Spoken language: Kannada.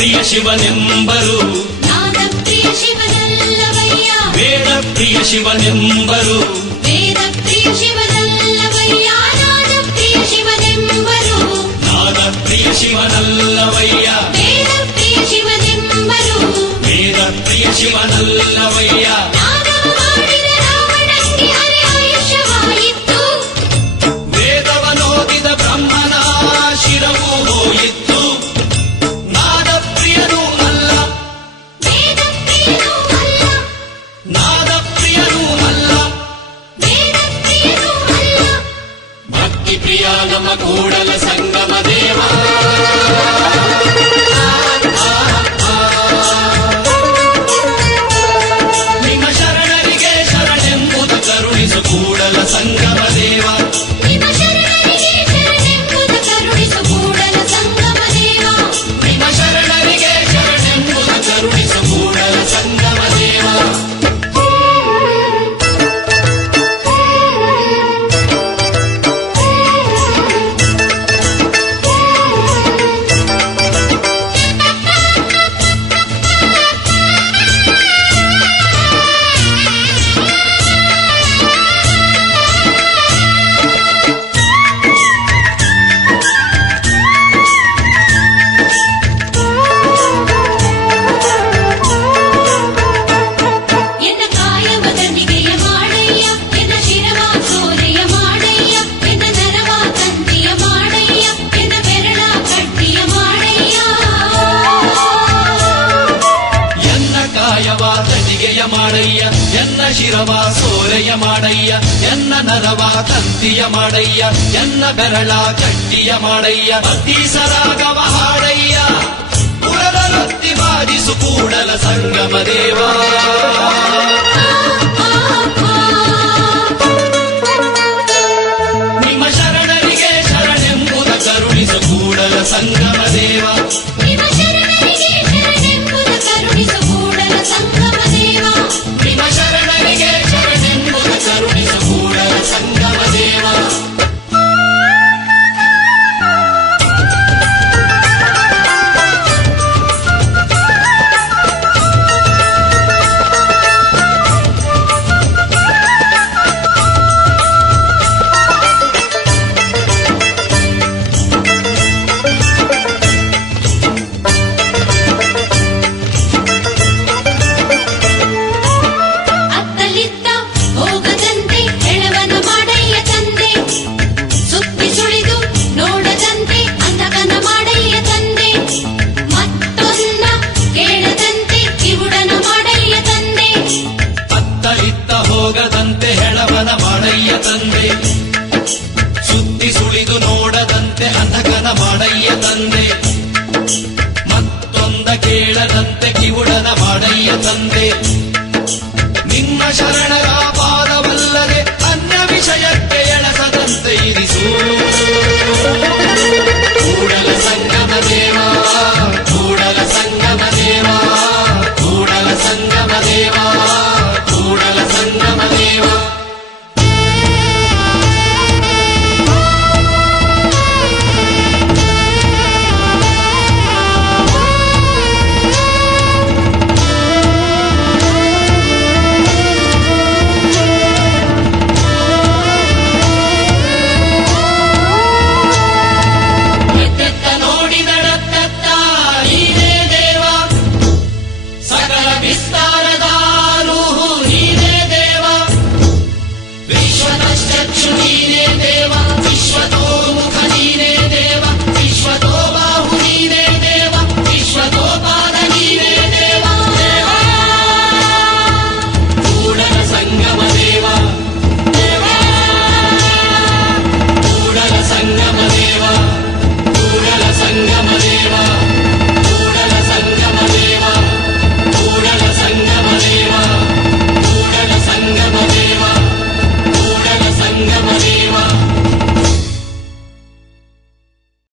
ಪ್ರಿಯ ಶಿವನೆಂಬರು, ನಾದ ಪ್ರಿಯ ಶಿವನಲ್ಲವಯ್ಯ. ವೇದ ಪ್ರಿಯ ಶಿವನೆಂಬರು, ವೇದ ಪ್ರಿಯ ಶಿವನಲ್ಲವಯ್ಯ. ನಾದ ಪ್ರಿಯ ಶಿವನೆಂಬರು, ನಾದ ಪ್ರಿಯ ಶಿವನಲ್ಲವಯ್ಯ. ವೇದ ಪ್ರಿಯ ಶಿವನೆಂಬರು, ವೇದ ಪ್ರಿಯ ಶಿವನಲ್ಲವಯ್ಯ. ನಾದ ಮಾಡಿದ ರಾವಣಂಗೆ ಅರೆ ಆಯುಷ್ಯವಾಯಿತು. ವೇದವನೋದಿದ ಬ್ರಹ್ಮನ ಶಿರವು ಹೋಯಿತು. ನಾದ ಪ್ರಿಯನೂ ಅಲ್ಲ, ವೇದ ಪ್ರಿಯನೂ ಅಲ್ಲ, ನಾದ ಪ್ರಿಯನೂ ಅಲ್ಲ, ವೇದ ಪ್ರಿಯನೂ ಅಲ್ಲ. ಭಕ್ತಿ ಪ್ರಿಯ ನಮ್ಮ ಕೂಡಲ ಸಂಗಮ ದೇವ. ನಿಮ್ಮ ಶರಣರಿಗೆ ಶರಣೆಂಬುದು ಕರುಣಿಸು ಕೂಡಲ ಸಂಗಮ ದೇವ. ನಿಮ್ಮ ಶರಣರಿಗೆ ಶರಣೆಂಬುದು ಕರುಣಿಸು ಕೂಡಲ ಸಂಗಮ ದೇವ. ನಿಮ್ಮ ಶರಣರಿಗೆ ಶರಣೆಂಬುದು ಕರುಣಿಸು ಕೂಡಲ ಸಂಗಮ ದೇವ. ಎನ್ನ ಕಾಯವ ದಂಡಿಗೆಯ ಮಾಡಯ್ಯ, ಎನ್ನ ಶಿರವ ಸೋರೆಯ ಮಾಡಯ್ಯ, ಎನ್ನ ನರವ ತಂತಿಯ ಮಾಡಯ್ಯ, ಎನ್ನ ಬೆರಳ ಕಟ್ಟಿಯ ಮಾಡಯ್ಯ. ಎನ್ನ ಕಾಯವ ತಟಿಗೆಯ ಮಾಡಯ್ಯ, ಎನ್ನ ಶಿರವ ಸೋರೆಯ ಮಾಡಯ್ಯ, ಎನ್ನ ನರವ ತಂತಿಯ ಮಾಡಯ್ಯ, ಎನ್ನ ಬೆರಳ ಕಟ್ಟಿಯ ಮಾಡಯ್ಯ. ಅತೀಸರಾಗವ ಹಾಡಯ್ಯ, ಪುರದ ರತ್ತಿ ಬಾಜಿಸು ಕೂಡಲ ಸಂಗಮ ದೇವ. ನಿಮ್ಮ ಶರಣರಿಗೆ ಶರಣೆಂಬುದ ಕರುಣಿಸು ಕೂಡಲ ಸಂಗಮ ದೇವ. ನಿಮ್ಮ ಶರಣರಿಗೆ ಶರಣೆಂಬುದ ಕರುಣಿಸು ಕೂಡಲ ಸಂಗಮ ದೇವ. ನಿಮ್ಮ ಶರಣರಿಗೆ ಶರಣೆಂಬುದ ಕರುಣಿಸು ಕೂಡಲ ಸಂಗಮ ದೇವ. ಅತ್ತಲಿತ್ತ ಹೋಗದಂತೆ ಎಳವನ ಮಾಡಯ್ಯ ತಂದೆ, ಸುತ್ತಿ ಸುಳಿದು ನೋಡದಂತೆ ಅಂಧಕನ ಮಾಡಯ್ಯ ತಂದೆ, ಮತ್ತೊಂದ ಕೇಳದಂತೆ ಕಿವುಡನ ಮಾಡಯ್ಯ ತಂದೆ. ಅತ್ತಲಿತ್ತ ಹೋಗದಂತೆ ಹೆಳವನ ಮಾಡಯ್ಯ ತಂದೆ, ಸುತ್ತಿ ಸುಳಿದು ನೋಡದಂತೆ ಅಂಧಕನ ಮಾಡಯ್ಯ ತಂದೆ, ಮತ್ತೊಂದ ಕೇಳದಂತೆ ಕಿವುಡನ ಮಾಡಯ್ಯ ತಂದೆ. ನಿಮ್ಮ ಶರಣರ ಪಾದವಲ್ಲದೆ ಅನ್ಯ ವಿಷಯಕ್ಕೆ ಎಳಸದಂತೆ ಇರಿಸು